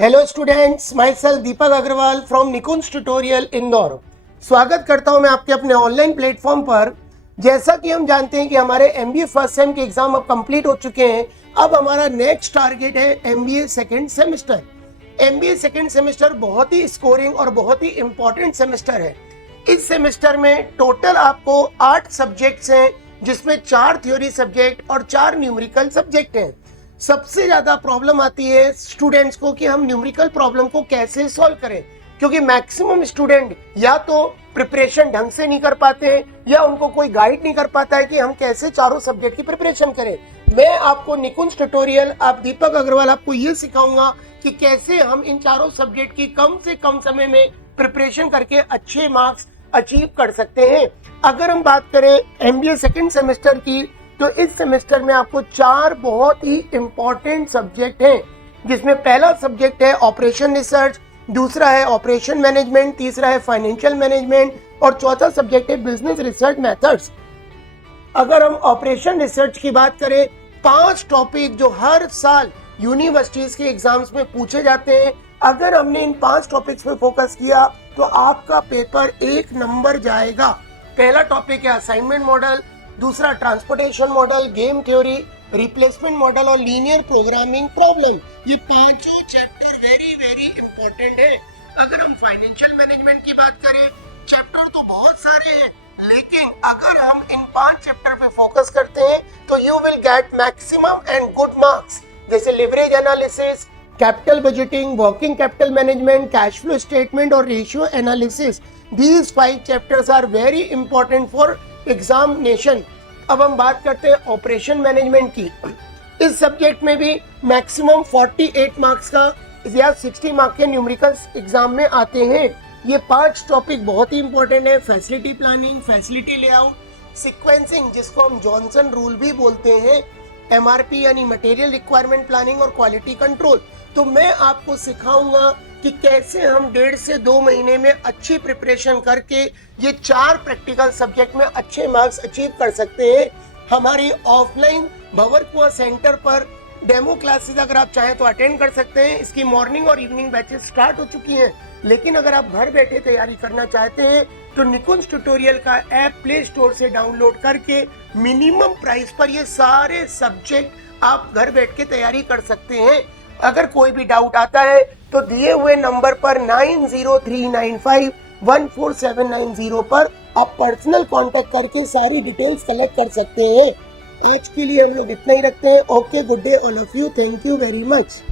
Hello students, myself Deepak Agrawal from Nikunj tutorial Indore. स्वागत करता हूं मैं आपके अपने ऑनलाइन प्लेटफॉर्म पर। जैसा कि हम जानते हैं कि हमारे एमबीए फर्स्ट सेम के एग्जाम अब कंप्लीट हो चुके हैं। अब हमारा नेक्स्ट टारगेट है MBA second semester. MBA second semester बहुत ही स्कोरिंग और बहुत ही इंपॉर्टेंट सेमेस्टर है। इस सेमेस्टर में टोटल आपको 8 सब्जेक्ट्स हैं, जिसमें 4 थ्योरी सब्जेक्ट और 4 न्यूमेरिकल सब्जेक्ट हैं। सबसे ज्यादा प्रॉब्लम आती है स्टूडेंट्स को कि हम न्यूमेरिकल प्रॉब्लम को कैसे सॉल्व करें, क्योंकि मैक्सिमम स्टूडेंट या तो प्रिपरेशन ढंग से नहीं कर पाते हैं या उनको कोई गाइड नहीं कर पाता है कि हम कैसे चारों सब्जेक्ट की प्रिपरेशन करें। मैं आपको निकुंज ट्यूटोरियल आप दीपक अग्रवाल आपको ये सिखाऊंगा कि कैसे हम इन चारों सब्जेक्ट की कम से कम समय में प्रिपरेशन करके अच्छे मार्क्स अचीव कर सकते हैं। अगर हम बात करें एमबीए सेकेंड सेमेस्टर की, तो इस सेमेस्टर में आपको 4 बहुत ही इंपॉर्टेंट सब्जेक्ट हैं, जिसमें पहला सब्जेक्ट है ऑपरेशन रिसर्च, दूसरा है ऑपरेशन मैनेजमेंट, तीसरा है फाइनेंशियल मैनेजमेंट और चौथा सब्जेक्ट है बिजनेस रिसर्च मेथड्स। अगर हम ऑपरेशन रिसर्च की बात करें, 5 टॉपिक जो हर साल यूनिवर्सिटीज के एग्जाम्स में पूछे जाते हैं, अगर हमने इन 5 टॉपिक्स पे फोकस किया तो आपका पेपर 1 नंबर जाएगा। पहला टॉपिक है असाइनमेंट मॉडल, दूसरा transportation model, game theory, replacement model और लीनियर प्रोग्रामिंग प्रॉब्लम। ये पांचों चैप्टर वेरी वेरी इंपॉर्टेंट है। अगर हम फाइनेंशियल मैनेजमेंट की बात करें, चैप्टर तो बहुत सारे हैं, लेकिन अगर हम इन 5 चैप्टर पे फोकस करते हैं तो you will get maximum and good marks, जैसे leverage analysis, capital budgeting, working capital management, cash flow statement और ratio analysis. These 5 chapters are very important for examination. अब हम बात करते हैं ऑपरेशन मैनेजमेंट की। इस सब्जेक्ट में भी मैक्सिमम 48 मार्क्स का या 60 मार्क्स के न्यूमेरिकल्स एग्जाम में आते हैं। ये 5 टॉपिक बहुत ही इंपॉर्टेंट है। Facility planning, facility layout, sequencing जिसको हम जॉनसन रूल भी बोलते हैं, एमआरपी यानी मटेरियल रिक्वायरमेंट प्लानिंग और क्वालिटी कंट्रोल। तो मैं आपको सिखाऊंगा कि कैसे हम 1.5 से 2 महीने में अच्छी प्रिपरेशन करके ये 4 प्रैक्टिकल सब्जेक्ट में अच्छे मार्क्स अचीव कर सकते हैं। हमारी ऑफलाइन भंवर कुआं सेंटर पर डेमो क्लासेस अगर आप चाहें तो अटेंड कर सकते हैं। इसकी मॉर्निंग और इवनिंग बैचेस स्टार्ट हो चुकी हैं, लेकिन अगर आप घर बैठे तैयारी करना चाहते हैं तो निकुंज ट्यूटोरियल का ऐप प्ले स्टोर से डाउनलोड करके मिनिमम प्राइस पर ये सारे सब्जेक्ट आप घर बैठ के तैयारी कर सकते हैं। अगर कोई भी डाउट आता है तो दिए हुए नंबर पर 9039514790 पर आप पर्सनल कांटेक्ट करके सारी डिटेल्स कलेक्ट कर सकते हैं। आज के लिए हम लोग इतना ही रखते हैं। Okay, good day all of you, thank you very much.